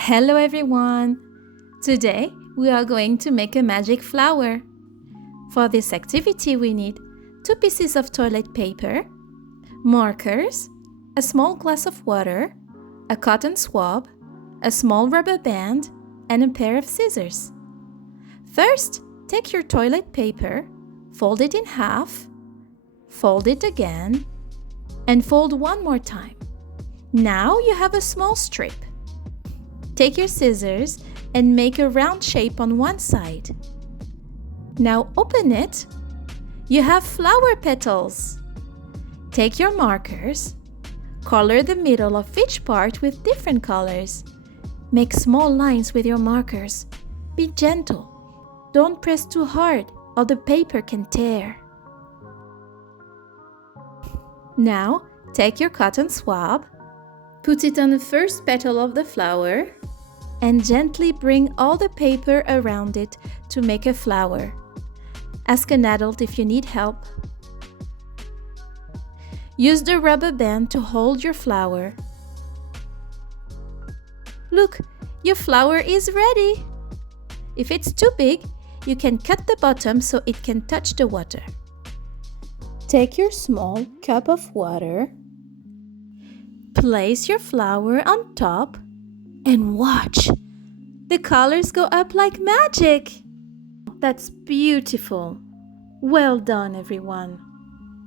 Hello everyone! Today we are going to make a magic flower. For this activity we need 2 pieces of toilet paper, markers, a small glass of water, a cotton swab, a small rubber band, and a pair of scissors. First, take your toilet paper, fold it in half, fold it again, and fold one more time. Now you have a small strip. Take your scissors and make a round shape on one side. Now open it. You have flower petals. Take your markers. Color the middle of each part with different colors. Make small lines with your markers. Be gentle. Don't press too hard or the paper can tear. Now take your cotton swab. Put it on the first petal of the flower and gently bring all the paper around it to make a flower. Ask an adult if you need help. Use the rubber band to hold your flower. Look, your flower is ready. If it's too big, you can cut the bottom so it can touch the water. Take your small cup of water. Place your flower on top and watch. The colors go up like magic. That's beautiful. Well done, everyone.